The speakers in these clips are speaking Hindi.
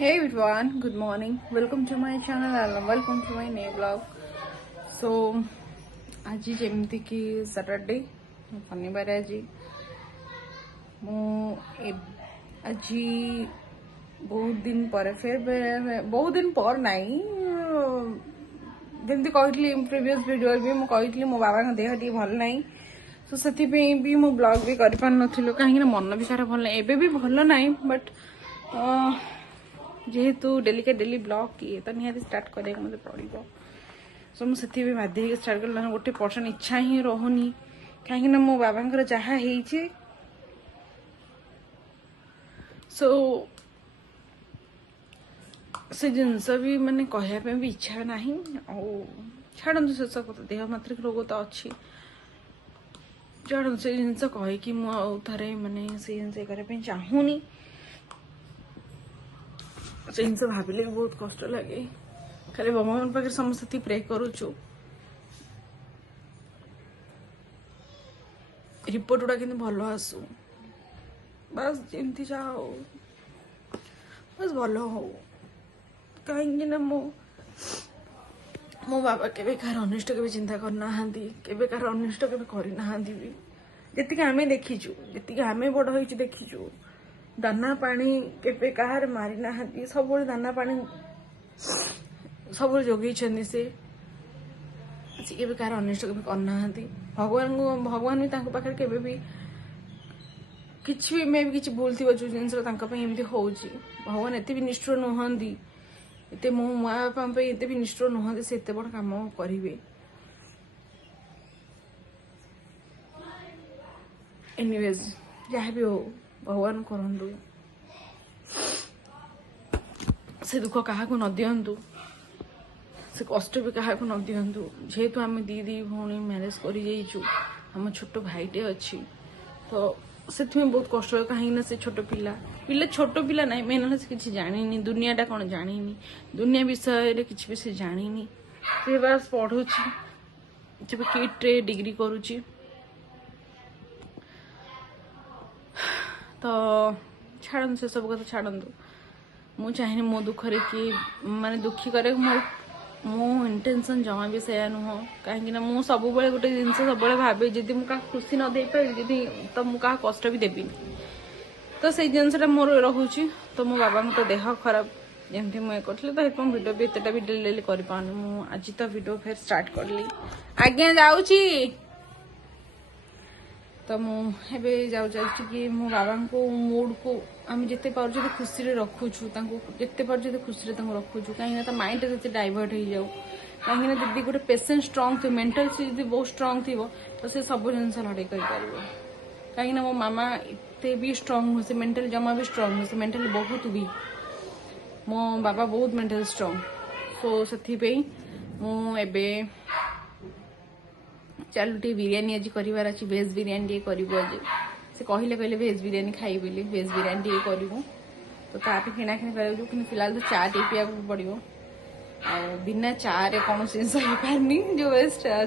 Hey everyone, good morning. Welcome to my channel and welcome to my new vlog. So, आज जेमती कि सैटरडे शनिवार आज आज बहुत दिन पर फिर बहुत दिन पर नहीं जमी कही प्रीवियस वीडियो भी मुझे मो बाबा देह टी भल ना तो से भी मु ब्लॉग भी कर पार नु कहीं मन भी सारा भल ना एबे भी भल ना बट जेहेतु डेली के डेली ब्लॉग किए तो निहाती स्टार्ट करे मत पड़ो सो मुझे भी बाध्य स्टार्ट कर गोटे पर्सन इच्छा ही रोनी कहीं मो बाबा जहाँ सो से जिनस भी माने कहवाई भी इच्छा ना छाड़ू से सब देह मात्रिक रोग तो अच्छी छाड़ू से जिनस कहीकि मुझे माने से जिन करने चाहूनी से जिन भाविले बहुत कष्ट लगे खाली भगवान पाखे समस्त प्रे करुचु रिपोर्ट गुड़ा कि भल आसू बस जमती जहाँ हो बस भल हो कहीं मो बाबा के कहार अनिष्ट के चिंता करना के कहार अनिष्ट के करना भी जी आम देखीचु जी आम बड़ हो देखीचु दाना पानी केबे कहार मारी ना सब दाना पानी सब जोगी से केबे कहार अनिष्ट के करना भगवान भी पाखे केबे भी किसी भी मे भी किसी भूल थी जो जिन एमती हो भगवान एत भी निष्ठुर नुहति एत मो माँ बापा एत भी निष्ठुर नुहति से एत बड़ काम करेंगे एनीवेज जहाँ भी हो भगवान करंतु से दुख क्या न दिंतु से कष्ट भी क्या न दिंतु जेहेतु आम दी भौणी मैरेज कर छोट भाईटे अच्छी तो से बहुत कष्ट कहीं से छोट पिला छोट पिला ना मेन से किसी जानी दुनियाटा कौन जानी दुनिया विषय किसी भी से जानी से बस पढ़ुची जब किट्रे डिग्री करुची तो छाड़ू से सब कथा छाड़ू मु चाहिए मो दुखरे कि माने दुखी करे मो इंटेंशन जमा भी से नुह कहीं मु सब गोटे जिन सब भावे जी मुझे खुशी न दे पारि जी तो मुझे कष्ट भी देवी तो से जिनसा मोर रोचे तो मो बाबा तो देह खराब जमती मुझे करी तो वीडियो भी एतटा भी डेली डेली कर आज तो वीडियो फिर स्टार्ट कली आज्ञा जाऊँगी तो मुझे जाऊँ कि मो बाबा को मूड को आम जिते पार्टी खुशी रखुचु जिते पार्टी खुशी रखुचु कहीं माइंड जिते डाइवर्ट हो जाऊ कहीं दीदी गोटे पेसेंट स्ट्रंग थी मेंटल से जी बहुत स्ट्रंग थी तो से सब जिन लड़ाई कर कहीं मो मामा एते भी स्ट्रंग हुए मेंटल जमा भी स्ट्रंग हुए मेंटल बहुत वीक मो बाबा बहुत मेंटल स्ट्रंग सो से मुझे चलो टे बिरियानी आज करार अच्छी भेज बिरियानी टे कर से कहले भेज बिरियानी खाई बोली भेज बिरियानी टे करूँ तो ताप किणाकिणी कर फिलहाल तो चा टे पीवा पड़ो आ बिना चा कौन जिन हो पारनी जो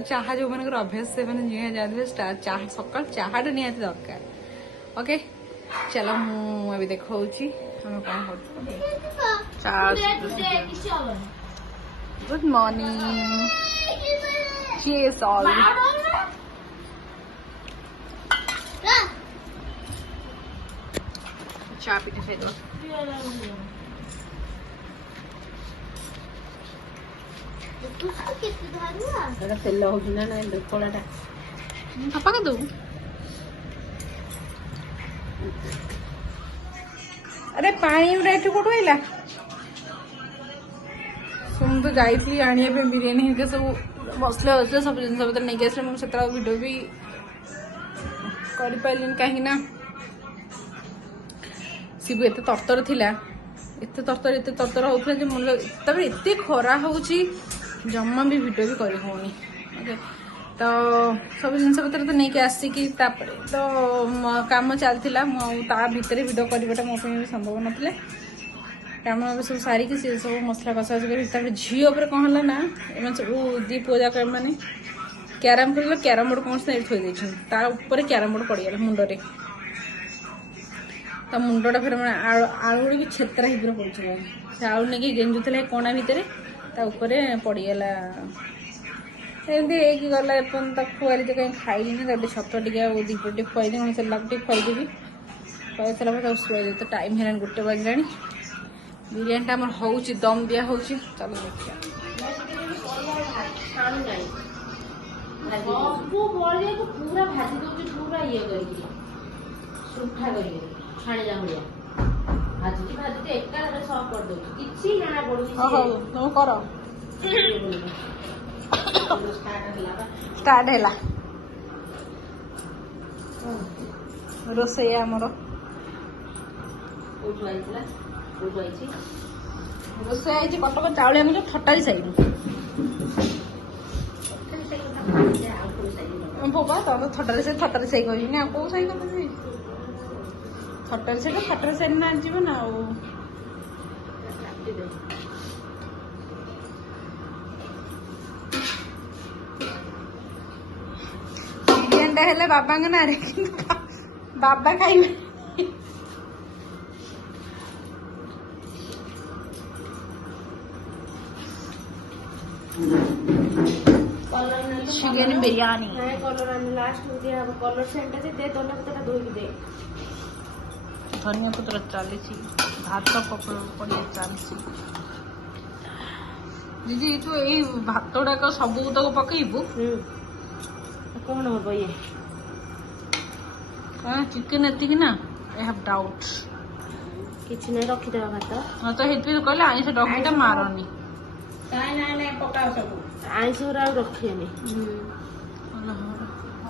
चाह जो मान अभ्यास से मैंने जानते चाह सका चाहटा निहाती दरकार ओके चलो मुझे देखा कौन गुड मॉर्निंग Cheers all. चा पीते थे तो तेल होगी ना कोलाटा पापा का दो अरे पानी रेट कोट होइला सुन तो जाइली आनिया पे बिरयानी हेके सब मसला वसला सब जिन पतर नहीं आस मुझे वीडियो भी कर पारे कहीं शिव एत तरतर थिला एत तरतर होता मन एत खरा हो जमा भी वीडियो भी कर होनी ओके तो सब जिन पतर तो नहीं आसिकी तो काम चलता भितर वीडियो करवाटा मो संभव नाला काम सब सारिकी सी सब मसला कषा कर झील कौन है ना एम सब दी पुआ जाक मैंने क्यारम खेल क्यारम बोर्ड कौन से थोड़ी क्यारम बोर्ड पड़गला मुंडे ତା ମୁଣ୍ଡଟା ଫେରେ ମାନେ ଆଳୁ ଗୁଡିକି ଛେତରା ହେଇକି ପଡୁଛି। ସେ ଆଳୁ ନେଇକି ଗେଞ୍ଜୁଥିଲା କଣା ଭିତରେ, ତା ଉପରେ ପଡିଗଲା। ଏମିତି ହେଇକି ଗଲା। ଏପର୍ଯ୍ୟନ୍ତ ତାକୁ ଖୁଆରି ତ କାହିଁ ଖାଇନି। ତାକୁ ଟିକେ ଛତୁଆ ଟିକେ ଆଉ ଦିପଟ ଟିକେ ଖୁଆଇଦେବି, ମୁଁ ସେଲାକୁ ଟିକେ ଖୁଆଇଦେବି। ଖୁଆଇ ସାରିଲା ପରେ ତାକୁ ଶୁଆଇଦେବି। ତ ଟାଇମ୍ ହେଲାଣି 1 ବାଜିଲାଣି। ବିରିୟାନୀଟା ଆମର ହେଉଛି, ଦମ୍ ଦିଆ ହେଉଛି। ଚାଲ ଦେଖିବା। ସବୁ ବଳିବାକୁ ପୁରା ଭାଜି ଦଉଛି, ପୁରା ଇଏ କରିକି ସୁଠା କରିକି ଛାଣିଲା ଭଳିଆ ଭାଜୁଛି ଏକାଥରେ ସଫ୍ କରିଦଉଛି, କିଛି ଜଣା ପଡୁନି। ହଉ ତମେ କର। ଷ୍ଟାର୍ଟ ହେଲା ରୋଷେଇ ଆମର। କୋଉଠୁ ଆଇଥିଲା, କୋଉଠୁ ଆଇଛି ରୋଷେଇ ହେଇଛି କଟକ ଚାଉଳିଆ ମିଲ ଥଟାରି ସାଇରୁ। ବୋବା ତମେ ଥଟାରି ସାଇ କହିବିନି ଆଉ କୋଉ ସାଇ କଥା କହିବି। ଥଟାରି ସାଇ ନା ଯିବ ନା ଆଉ। ବିରିୟାନୀଟା ହେଲେ ବାବାଙ୍କ ନାଁରେ, କିନ୍ତୁ ବାବା ଖାଇବେ। चिकन बिरयानी कलर लास्ट दिया कलर सेंटा दे धनिया पत्ता धोई दे। धनिया पत्र चली भात पड़िया चलती। दीदी तू यही भात गुड़ाक सब तक पकईबू कौन हम ये चिकेन एति ना आई हैव डाउट किसी नहीं रखीदे भात। हाँ तो ये कहले आईस डगीटा मारनी पकाओ सब आईस रखिए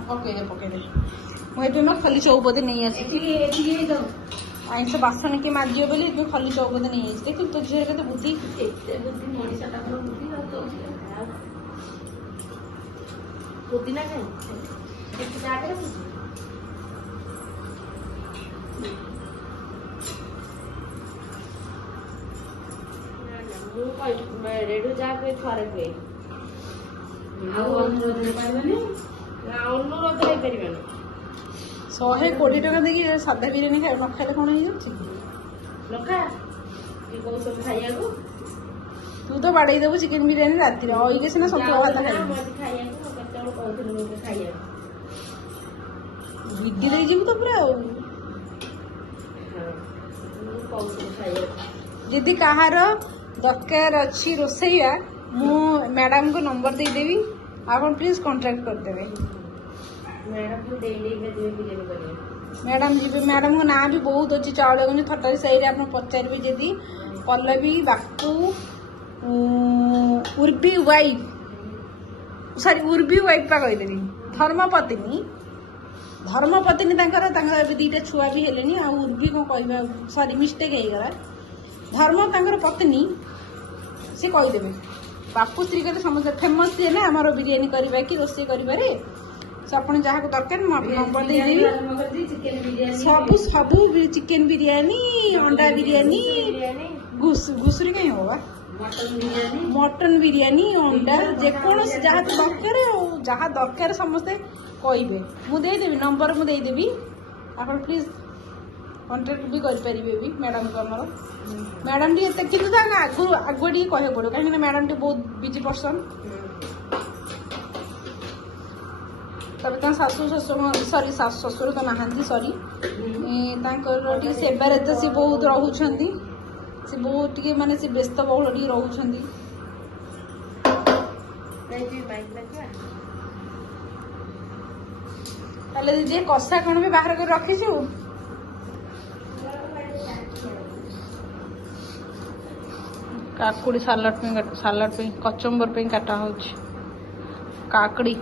पकईदे मुझे ना खाली चौपदे नहीं आसी आईस बासन किए मारिजे बोली खाली चौपदे नहीं आसी। देख तो झील के बुद्धि पुदीना खाए रेडू जाके थरे हुए अनुरोध नहीं पारे 120 टका देखिए सादा बिरियानी खाए न खाइले कौन हो लखा सब खाइया तू तो बाड़े देबू चिकेन बिरियानी राति अइले सिना सतुआ भात खाइले विधि दे जीव तो पूरा यदि कहार दरकार अच्छी रोसैया मु मैडम को नंबर दे देवी आप प्लीज कांटेक्ट कर देबे। मैडम जी मैडम को नाम भी बहुत अच्छी चाउलगंज थटारी साइड आप पचारे जदि पल्लवी बापू उर्बी वाइफ सॉरी उर्बी वाइफ पा कहदेवी धर्मपत्नी दीटा छुआ भी हेले उर्बी कौन कह सॉरी मिस्टेक होगा धर्म तांकर पत्नी सी कहीदेवे बापू स्त्री कहते समस्त फेमस सी ना आम बिरियानी करवा कि रोषे कर आप जहाँ दरकार नंबर देदेवी सब सब चिकेन बिरियानी अंडा बिरियानी घुसरी कहीं होगा मटन बिरियानी अंडा जेकोसी जहाँ दरकार समस्ते कहे मुझेदेवी नंबर मुझेदेवी आप प्लीज कॉन्टेक्ट भी करें भी मैडम को आमर मैडम टी कि आगु टी कह पड़ो कहीं मैडम टी बहुत बिजी पर्सन तब शाशु शशुर सॉरी शाशु शशुर तो नहांती सॉरी सेवार तो सी बहुत रोचंट सी बहुत टी माने सी व्यस्त बहुल टी रोचंट दीदी कषा कौन भी बाहर कर रखीचु काकुड़ी सालाड पे कचम्बर पे काटा हो काकड़ी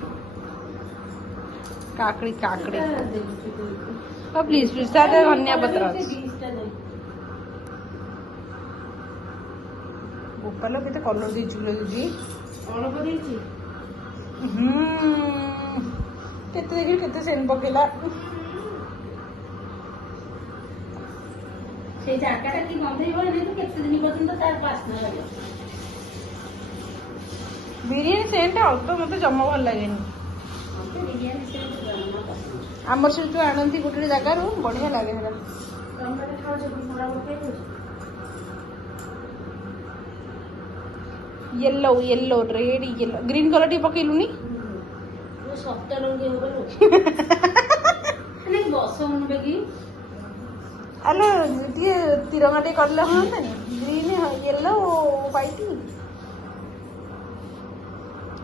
काकड़ी काकड़ी प्लीज प्लीज धनिया पत्र गोपाल के कलर दीजिए दीदी केते देखिए केते सेन पकेला से जगह कि गंधेबो नहीं तो केते दिन पर्यंत तार बास्ना लगे बिरियानी सेंट अल्प मत जमा भल लगे बिरियानी सेंट जमा पसंद आमर से जो आनती गोटे जगार बढ़िया लगे ଟମାଟୋ ଖାଉଛ କି ମରା ପକେଇ ଦଉଛ? Yellow yellow red yellow green colour टी पकेलुनी ମୁଁ ସପ୍ତ ରଙ୍ଗୀ ହବନି ବସଉନୁ ବେଗି ଆଲୋ ଟିକେ ତିରଙ୍ଗା ଟିକେ କରିଲେ ହନ୍ତାନି ଗ୍ରୀନ येलो व्हाइट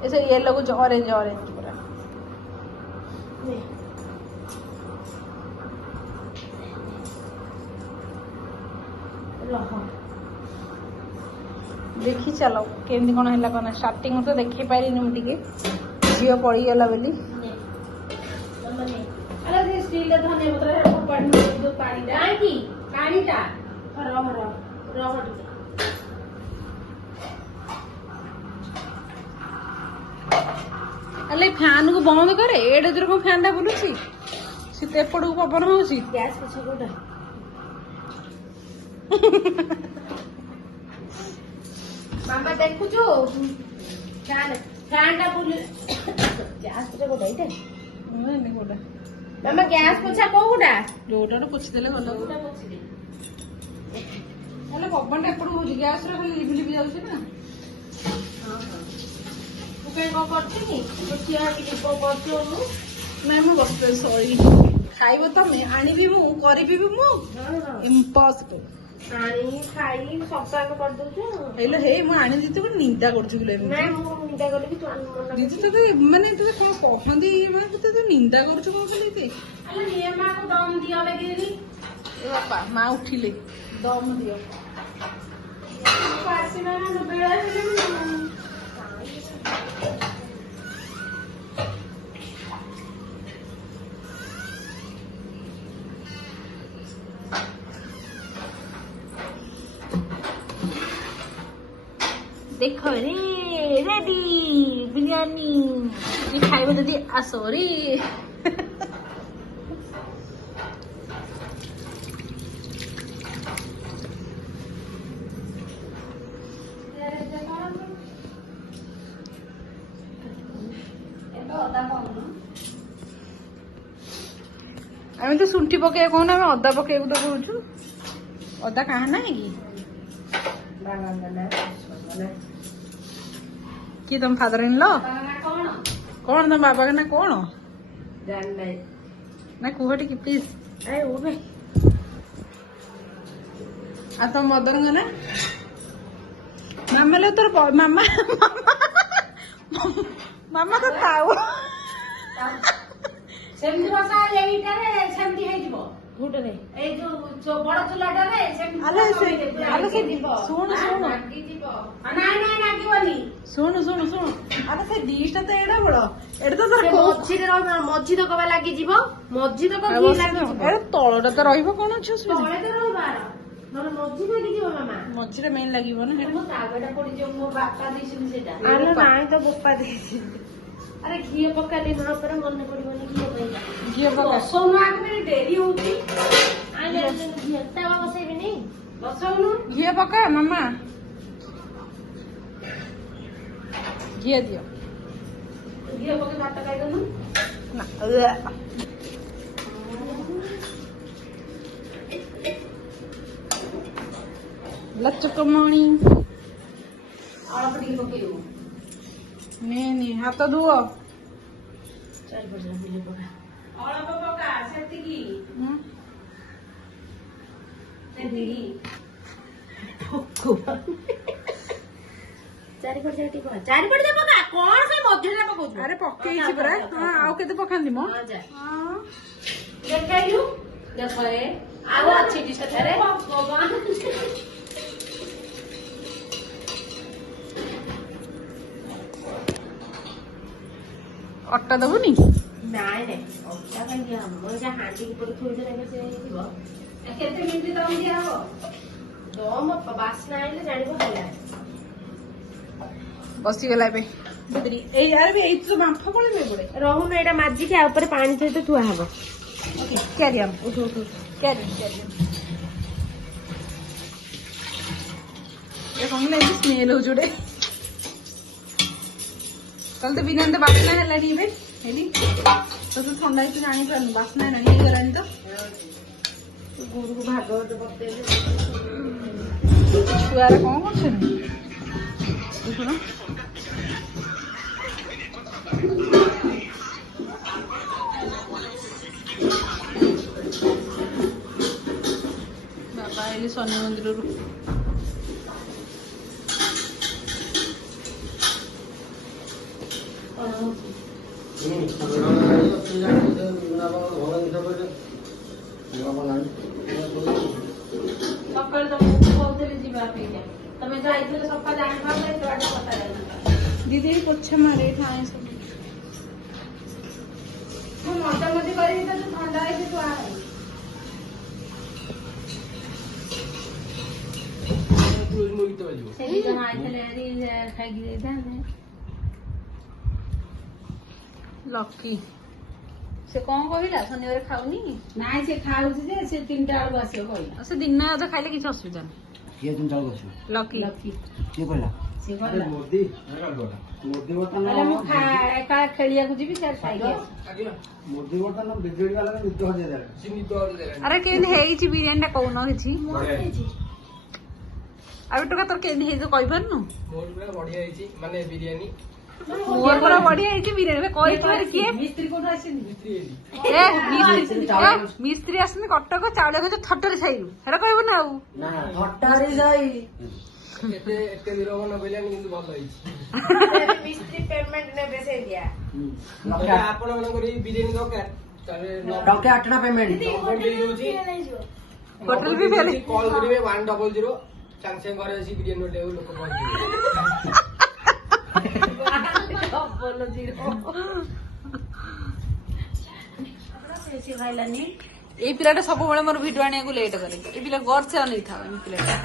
ऐसे येलो कुछ ऑरेंज ऑरेंज पूरा ରହ देखी चलो केमती कौन है कौन स्टार्टिंग तो देखी पारि टे झील पड़गला बोली अरे स्टील धनिया पत्र पानी काटी काटीटा रह रह रह अरे फैन को बंद करे एडे दूर को फैन टा बुलुची सीते एपड़ को पवन होउची गैस पछा कोटा मामा देखुछु फैन फैन टा बुल गैस पछा कोटा इटे नहीं कोटा मामा गैस पछा कोउडा जोटा पोछि देले भलो कोउडा पोछि दे अरे पवन टा एपड़ होउची गैस रे खाली लिबि लिबि जाउची ना हां हां तू कहीं को करती नी तो किया कि को करती हो नहीं मु बस सॉरी खाइबो तमे आनिबी मु करबी भी मु इम्पॉसिबल आनी खाई सप्ताह कर दउछु हेलो हे मु आनि दिते को निंदा करछु बोले मैं मु निंदा करले कि तू आनी मन दीदी तो माने तू कोन कहंदी माने तू निंदा करछु कोन बोले अरे ये मां को दम दिया बेगेरी ए बापा माँ उठिले दम दियो पासी ना ना बेड़ा है देखो रे रेडी बिरयानी ये खाइबो ददी आसोरी आम तो शुंठी पके कहना आम अदा पके तो कहूँ अदा कहाँ ना कि कि तुम फादर इन लो कौन तुम बाबा का ना कौन ना कुह टी प्लीज आ तुम मदर ना मामा ले तोर मामा मामा तो थाउ सेमती बसा एइटारे सेमती हे जिवो घुटरे ए जो बड़ चुलाटारे सेमती आले से सुन सुन नागी जिवो नाइ नाइ नागिवनी सुन सुन सुन आले से डिशटा तो एडा बड़ एडा तो तोर मज्जी रे मज्जी तो कबा लागी जिवो मज्जी तो कबा लागी जिवो एडा तळटा तो रहिबो कोन छ तळे तो रहबार नले मज्जी लागी जिवो मामा मज्जीरे मेन लागिबो ना मो तागडा पड़ी जो मो बापा दिसिन सेटा आलो नाइ तो बोपा दिसिन अरे घी पकाली ना पर मन पड़िबनी घी पका सोनु आगे मेरे डेरी होती आले घी तवा बसेबी नहीं बसौनु घी पका मामा घी दियो घी पके भात खाइ दनु ना लचकमणी अळप टी पकेउ ने हाथ धुओ चार बजे मिले पका अळप पका सेति की सेति की ठोको चारि पट जाटी पका चारि पट जा पका कोन से मध्य जा पकाउ अरे पकेइछि परा हां आउ केते पकांदी मो हां जा देखाइलु देखो ए आउ अछि डिश रे भगवान अट्टा दबुनी नाइ नाइ अट्टा काई दिया हम जा हांडी ऊपर थोइ दे से हिबो केते मिनिट दम दिया हो दम बासना आइले जानिबो होला बसी गला पे बुदरी ए यार बे एत तो बांफा पड़े पड़े रहु न एटा माजी के ऊपर पानी सहित थुआ हबो ओके कैरी ऑन उठ उठ कैरी ये कौन ले स्मेल हो जुड़े कल तो बिना अंदर बासना है लड़ी बे हेली तो तू ठंडा ही जानी पर बासना नहीं करानी तो ଗୁରୁକୁ ଭାଗବତ ବତେଇଲେ ଛୁଆରେ କଣ କରୁଛନ୍ତି ଶୁଣ ବାବା ଆଇଲେ ଶନି ମନ୍ଦିରରୁ ସକାଳେ ତମକୁ କହୁଥିଲି ଯିବା ପାଇଁକା ତମେ ଯାଇଥିଲେ ସକାଳେ ଜାଣିପାରୁନ ଏତେ ବାଟ କଥା ଯାଇଥିଲା ଦିଦି ପୋଛା ମାରେ ଥାଏ ସବୁ ମୁଁ ମଜାମଜି କରିକି ତ ଥଣ୍ଡା ହେଇଛି ତୁ ଆଏ ସେଇ ଜଣ ଆଇଥିଲେ ଖାଇକି ଯାଇଥାନ୍ତେ ଲକି ସେ କଣ କହିଲା ଶନିବାର ଖାଉନି ନାଇଁ ସେ ଖାଉଛି ଯେ ସେ 3ଟା ବେଳକୁ ଆସିବ କହିଲା ସେ ଦିନ ଅଧେ ଖାଇଲେ କିଛି ଅସୁବିଧା ନାହିଁ କିଏ 3ଟା ବେଳକୁ ଆସିବ ଲକି ଲକି କିଏ କହିଲା ସେ କହିଲା ମୋଦି ବର୍ତ୍ତମାନ କହିଲା ମୁଁ ଏକା ଖେଳିବାକୁ ଯିବି ସେ ଖାଇକି ଆସିବି ମୋଦି ବର୍ତ୍ତମାନ ବିଜେଡି ବାଲା ନିଦ ହଜେଇଦେଲା ଆରେ କେମିତି ହେଇଛି ବିରିୟାନୀ ଟା କହୁନ କିଛି ଆଉ ଟଙ୍କା ତୋର କେମିତି ହେଇଛି କହିପାରୁନୁ ମୋର ପୁରା ବଢିଆ ହେଇଛି ମାନେ ବିରିୟାନୀ ମୋର ପୁରା ବଢିଆ ହେଇଛି ବିରିୟାନୀ କହିଥିବାରେ କିଏ ମିସ୍ତ୍ରୀ କୋଉଠୁ ଆସିନି ମିସ୍ତ୍ରୀ ଆସନ୍ତି କଟକ ଚାଉଳ ଗଛ ଥଟରେ ଖାଇବୁ ହେରା କହିବୁ ନା ଆଉ ନା ହଟାରେ ଯାଇ ଏତେ ଦୂର ନ କହିଲାନି କିନ୍ତୁ ଭଲ ହେଇଛି ମିସ୍ତ୍ରୀ ପେମେଣ୍ଟ ନେବେ ସେଇ ଦିଆ ଯଦି ଆପଣ ମାନଙ୍କର ଏଇ ବିରିୟାନୀ ଦରକାର ତାହେଲେ ଟଙ୍କା 8ଟା ପେମେଣ୍ଟ ଦେଇଦଉଛି ହୋଟେଲ ବି ଫେଲ କଲ୍ କରିବେ 100 ସାଙ୍ଗେ ସାଙ୍ଗେ ଘରେ ଆସି ବିରିୟାନୀ ଗୋଟେ ଲୋକ କହିବେ ଖାଇଲାନି ଏଇ ପିଲାଟା ସବୁବେଳେ ମୋର ଭିଡିଓ ଆଣିବାକୁ ଲେଟ୍ କରେ ଏଇ ପିଲା ଗର୍ଷ ଅନେଇଥାଉ ଏଇ ପିଲାଟା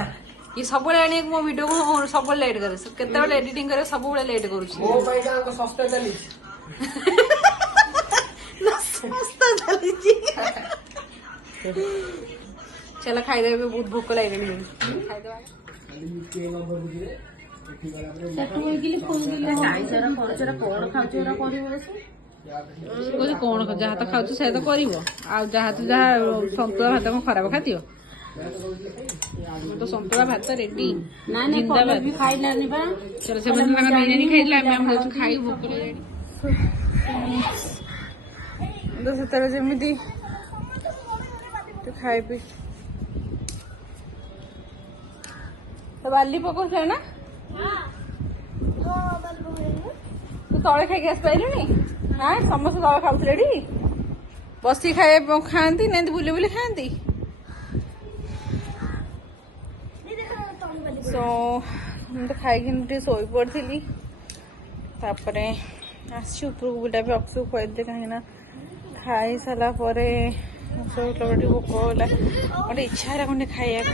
ଇଏ ସବୁବେଳେ ଆଣିବାକୁ ମୋ ଭିଡିଓକୁ ସବୁବେଳେ ଲେଟ୍ କରେ କେତେବେଳେ ଏଡିଟିଂ करे ସବୁବେଳେ ଲେଟ୍ କରୁଛି ମୋ ପାଇଁ ଶସ୍ତା ଚାଲିଛି ଶସ୍ତା ଚାଲିଛି ଚାଲ ଖାଇଦେବେ ବହୁତ ଭୋକ ଲାଗିଲାଣି ଖାଇଦେବା କଣ ଯାହା ତ ଖାଉଛୁ ସେୟା ତ କରିବ ଆଉ ଯାହା ସନ୍ତୁଳା ଭାତ କଣ ଖରାପ ଖାଦ୍ୟ ତ ସନ୍ତୁଳା ଭାତ ରେଡି ନାଇଁ ଖାଇଲାନି ବା ଚଲ ସେମାନେ ତାଙ୍କର ବିରିୟାନୀ ଖାଇଥିଲେ ଆମେ ଆମେ ଯାଉଛୁ ଖାଇ ଭୋକ ଲାଗିଲାଣି ସେତେବେଳେ ଯେମିତି ତୁ ଖାଇବି ତ ବାଲି ପକଉଥିଲା ନା ତୁ ତଳେ ଖାଇକି ଆସିପାରିଲୁନି ହଁ ସମସ୍ତେ ତଳେ ଖାଉଥିଲେ ଏଠି ବସିକି ଖାଆନ୍ତି ନା ଏମିତି ବୁଲି ବୁଲି ଖାଆନ୍ତି ମୁଁ ତ ଖାଇକି ଟିକେ ଶୋଇପଡ଼ିଥିଲି ତାପରେ ଆସିଛି ଉପରକୁ ବୁଲିବା ପାଇଁ ଅଫିସକୁ ଖୁଆଇଥିଲେ କାହିଁକିନା ଖାଇ ସାରିଲା ପରେ ଶୋଇଲା ଟିକେ ଭୋକ ହେଲା ଗୋଟେ ଇଚ୍ଛା ହେଲା ଖଣ୍ଡେ ଖାଇବାକୁ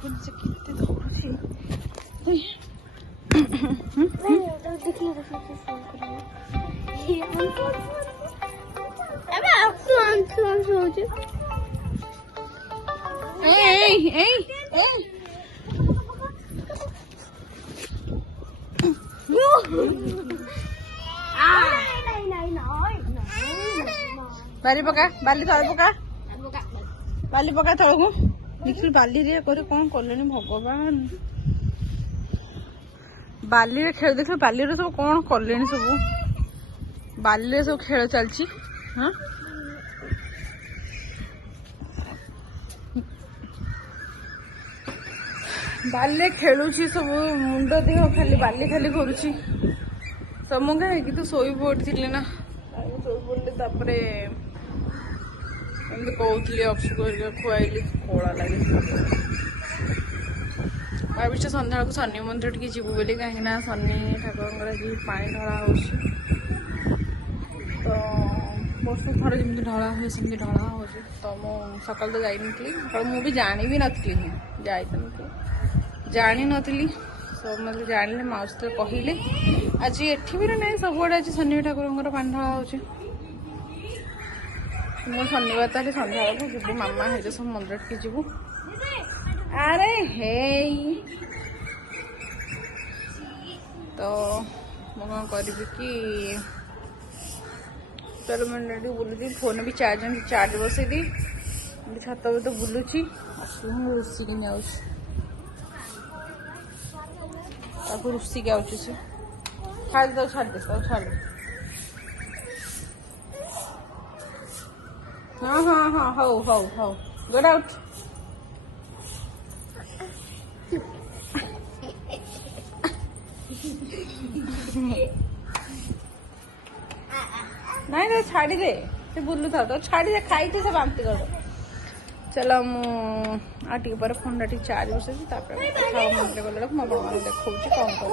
କେତେ ଧରୁଛି ବାଲି ପକା ବାଲି ତଳେ ପକା ବାଲି ପକା ତଳକୁ ଦେଖିଲି ବାଲିରେ କରି କଣ କଲେଣି ଭଗବାନ ବାଲିରେ ଖେଳ ଦେଖିଲୁ ବାଲିରେ ସବୁ କଣ କଲେଣି ସବୁ ବାଲିରେ ସବୁ ଖେଳ ଚାଲିଛି ହଁ ବାଲିରେ ଖେଳୁଛି ସବୁ ମୁଣ୍ଡ ଦେହ ଖାଲି ବାଲି ଖାଲି କରୁଛି ସମୁଙ୍ଗା ହେଇକି ତ ଶୋଇ ପଡ଼ିଥିଲି ନା ଶୋଇ ପଡ଼ିଲି ତାପରେ ଏମିତି କହୁଥିଲି ଅଫିସକୁ ଖୁଆଇଲି କଳା ଲାଗେ ଭାବିଛି ସନ୍ଧ୍ୟାବେଳକୁ ଶନି ମନ୍ଦିର ଟିକେ ଯିବୁ ବୋଲି କାହିଁକିନା ଶନି ଠାକୁରଙ୍କର ଆଜି ପାଣି ଢଳା ହେଉଛି ତ ବର୍ଷକୁ ଥରେ ଯେମିତି ଢଳା ହୁଏ ସେମିତି ଢଳା ହେଉଛି ତ ମୁଁ ସକାଳୁ ତ ଯାଇନଥିଲି ସକାଳୁ ମୁଁ ବି ଜାଣିବି ନଥିଲି ଯାଇନଥିଲି ଜାଣିନଥିଲି ମୋତେ ଜାଣିଲେ ମାଉସୀ ତ କହିଲେ ଆଜି ଏଠି ବି ନାହିଁ ସବୁଆଡ଼େ ଆଜି ଶନି ଠାକୁରଙ୍କର ପାଣି ଢଳା ହେଉଛି ମୁଁ ଶନିବାର ତାହେଲେ ସନ୍ଧ୍ୟାବେଳକୁ ଯିବୁ ମାମା ହେଲେ ସବୁ ମନ୍ଦିର ଟିକେ ଯିବୁ ଆରେ ହେଇ ତ ମୁଁ କ'ଣ କରିବି କି चलो मैं बुलूची फोन भी चार्ज बसई दी छत तो बुलूची रुषि के जाऊँ रुषि के आउची से छाड़ दे छाड़ हाँ हाँ हाँ हो गेट आउट नहीं तो छाड़ी दे से बुलू था तो छाड़ी दे खाई से बांति कर चलो मुझे पर फोन टी चार्ज बस मंदिर गला मो देखा कौन कर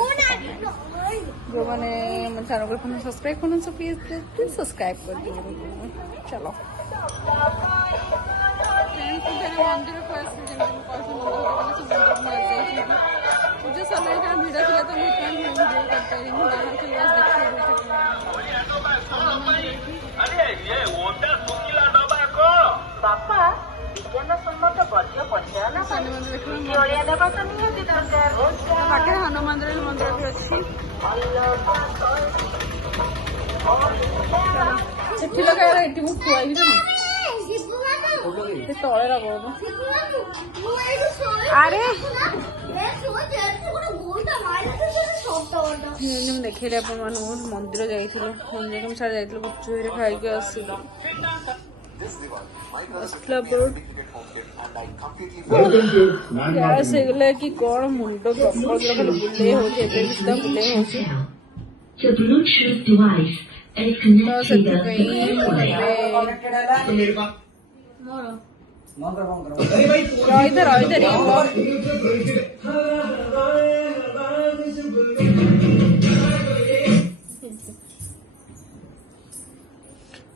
जो मैंने मो चैनल को सब्सक्राइब कर प्लीज सब्सक्राइब कर दिए चलो मंदिर को पूजा समय का भिड़ थी तो वीडियो करता रही बाहर के पाखे हनुमान मंदिर भी अच्छी सेठी लगा ये मुझे खुआई तले लगा अरे देखिए मंदिर जाइए मंदिर सारे जाइए गुपचुप खाई आसल गैस होगला कि कौन मुंड बुले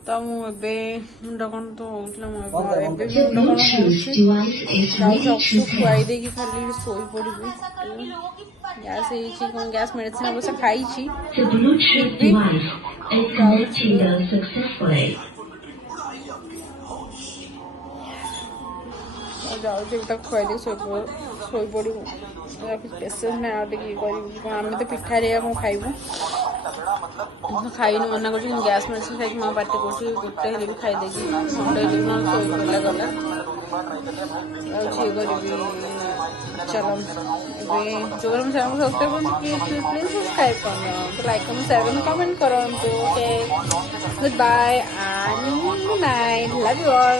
तो मुझे मुंड कौन तो खुआई दे खाली शोई पड़ी गैस गैस मेडिसिन अवश्य खाई जाऊँ खुआई दे शोई पड़ू पेसेंस ना आम तो पिठा रे कौन खाइबू खाइन मना कर गैस मेडिसिन खाई माँ पार्टी कर गोटे हेल्ले भी खाईदे मुंडे गला गला चलो जो चैनल सब्सक्राइब कर प्लीज सब्सक्राइब करना तो लाइक करना शेयर करना कमेंट करो okay good bye and good night love you all.